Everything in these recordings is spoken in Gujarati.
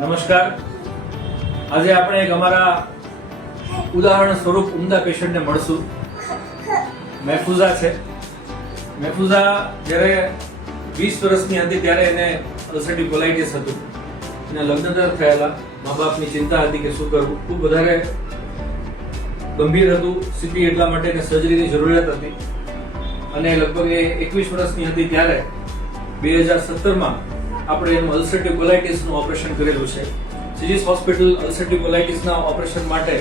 નમસ્કાર. આજે આપણે એક અમારા ઉદાહરણ સ્વરૂપ ઉમદા પેશન્ટને મળશું. મહેફૂઝા છે. મહેફૂઝા જ્યારે 20 વર્ષની હતી ત્યારે એને અલ્સરેટિવ કોલાઇટિસ હતું. એને લગ્ન થયેલા, મા બાપની ચિંતા હતી કે શું કરવું. ખૂબ વધારે ગંભીર હતું સ્થિતિ, એટલા માટે એને સર્જરીની જરૂરિયાત હતી. અને લગભગ એ 21 વર્ષની હતી ત્યારે 2017માં આપણે એનું અલ્સરેટિવ કોલાઇટિસનું ઓપરેશન કરેલું છે. સીજીસ હોસ્પિટલ અલ્સરેટિવ કોલાઇટિસના ઓપરેશન માટે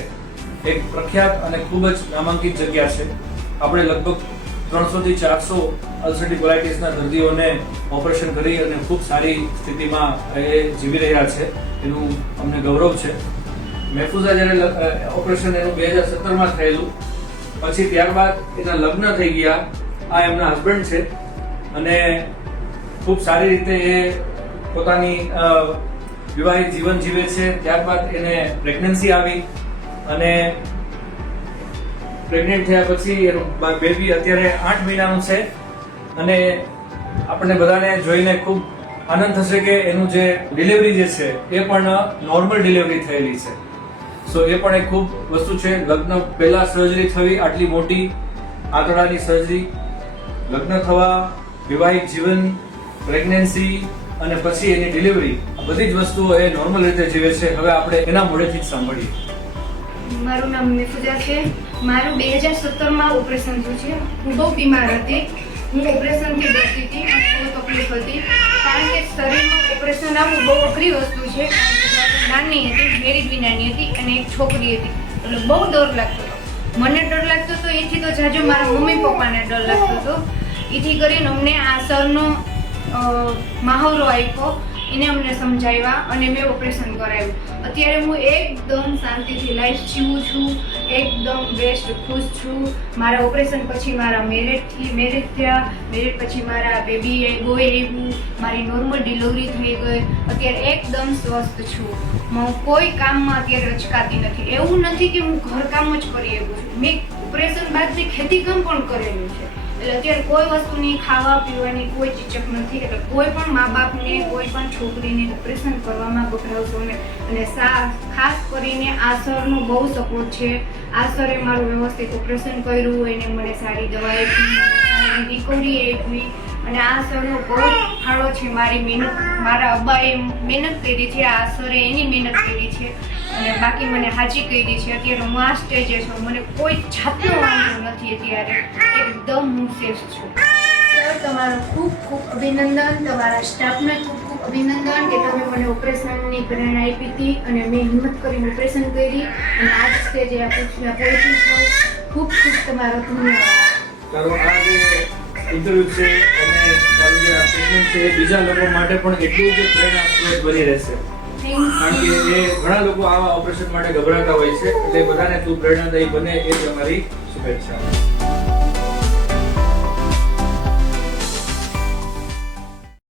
એક પ્રખ્યાત અને ખૂબ જ નામાંકિત જગ્યા છે. આપણે લગભગ 300 થી 400 અલ્સરેટિવ કોલાઇટિસના દર્દીઓને ઓપરેશન કરી અને ખૂબ સારી સ્થિતિમાં એ જીવી રહ્યા છે. એનું અમને ગૌરવ છે. મહેફૂઝા જ્યારે ઓપરેશન એનું 2017માં થયેલું, પછી ત્યારબાદ એના લગ્ન થઈ ગયા. આ એમના હસબન્ડ છે અને ખૂબ સારી રીતે એ પોતાની વિવાહિત જીવન જીવે છે. ત્યારબાદ એને પ્રેગ્નન્સી આવી અને પ્રેગ્નેન્ટ થયા પછી એનું બેબી અત્યારે 8 મહિનાનું છે. અને આપણને બધાને જોઈને ખૂબ આનંદ થશે કે એનું જે ડિલિવરી જે છે એ પણ નોર્મલ ડિલિવરી થયેલી છે. સો એ પણ એક ખૂબ વસ્તુ છે. લગ્ન પહેલા સર્જરી થવી, આટલી મોટી આંતરડાની સર્જરી, લગ્ન થવા, વિવાહિત જીવન, પ્રેગ્નન્સી અને પછી એની ડિલિવરી, આ બધી જ વસ્તુઓ એ નોર્મલ રીતે જીવે છે. હવે આપણે એના મોઢેથી જ સાંભળીએ. મારું નામ મહેફૂઝા છે. મારું 2017માં ઓપરેશન થયું છે. હું બહુ બીમાર હતી. હું ઓપરેશનથી ડરતી હતી, બહુ તકલીફ હતી. કારણ કે શરીરમાં ઓપરેશન આવવું બહુ અઘરી વસ્તુ છે. નાની હતી, મેરી બી નાની હતી અને એક છોકરી હતી, એટલે બહુ ડર લાગતો હતો. મને ડર લાગતો હતો એથી તો જાજો મારા મમ્મી પપ્પાને ડર લાગતો હતો. એથી કરીને અમને આ સરનો મહાવરો આપ્યો, એને અમને સમજાવ્યા અને મેં ઓપરેશન કરાવ્યું. અત્યારે હું એકદમ શાંતિથી લાઈફ જીવું છું, એકદમ બેસ્ટ ખુશ છું. મારા ઓપરેશન પછી મારા મેરેજ થયા. મેરેજ પછી મારા બેબી બોય આવ્યું, મારી નોર્મલ ડિલિવરી થઈ ગઈ. અત્યારે એકદમ સ્વસ્થ છું. હું કોઈ કામમાં અત્યારે અચકાતી નથી. એવું નથી કે હું ઘરકામ જ કરી શકું છું. મેં ઓપરેશન બાદ મેં ખેતીકામ પણ કરેલું છે. એટલે અત્યારે કોઈ વસ્તુની ખાવા પીવાની કોઈ ચીચક નથી. એટલે કોઈ પણ મા બાપને, કોઈ પણ છોકરીને ઓપરેશન કરવામાં ગભરાવશો ને. અને ખાસ કરીને આ સરનો બહુ સપોર્ટ છે. આ સરે મારું વ્યવસ્થિત ઓપરેશન કર્યું, એને મને સારી દવા આપી, સારી રિકવરી આપી. અને આ સરનો બહુ ફાળો છે. મારી મહેનત, મારા અબ્બાએ મહેનત કરી છે, આ સરે એની મહેનત કરી છે અને બાકી મને હાજી કરી છે. અત્યારે હું આ સ્ટેજે છું, મને કોઈ જાતનો વાંધો નથી. અત્યારે એકદમ હું સેફ છું. સર, તમારો ખૂબ ખૂબ અભિનંદન. તમારા સ્ટાફને ખૂબ ખૂબ અભિનંદન કે તમે મને ઓપરેશનની પ્રેરણા આપી હતી અને મેં હિંમત કરીને ઓપરેશન કરી અને આ સ્ટેજે પહોંચી છું. ખૂબ ખૂબ તમારો ધન્યવાદ. તારો આ જે ઇન્ટરવ્યુ છે અને તારું જે આ ટ્રીટમેન્ટ છે એ બીજા લોકો માટે પણ એટલું જ પ્રેરણા સ્ત્રોત બની રહેશે. કારણ કે એ ઘણા લોકો આવા ઓપરેશન માટે ગભરાતા હોય છે. એટલે બધાને તું પ્રેરણાદાયી બને એ જ અમારી શુભેચ્છા.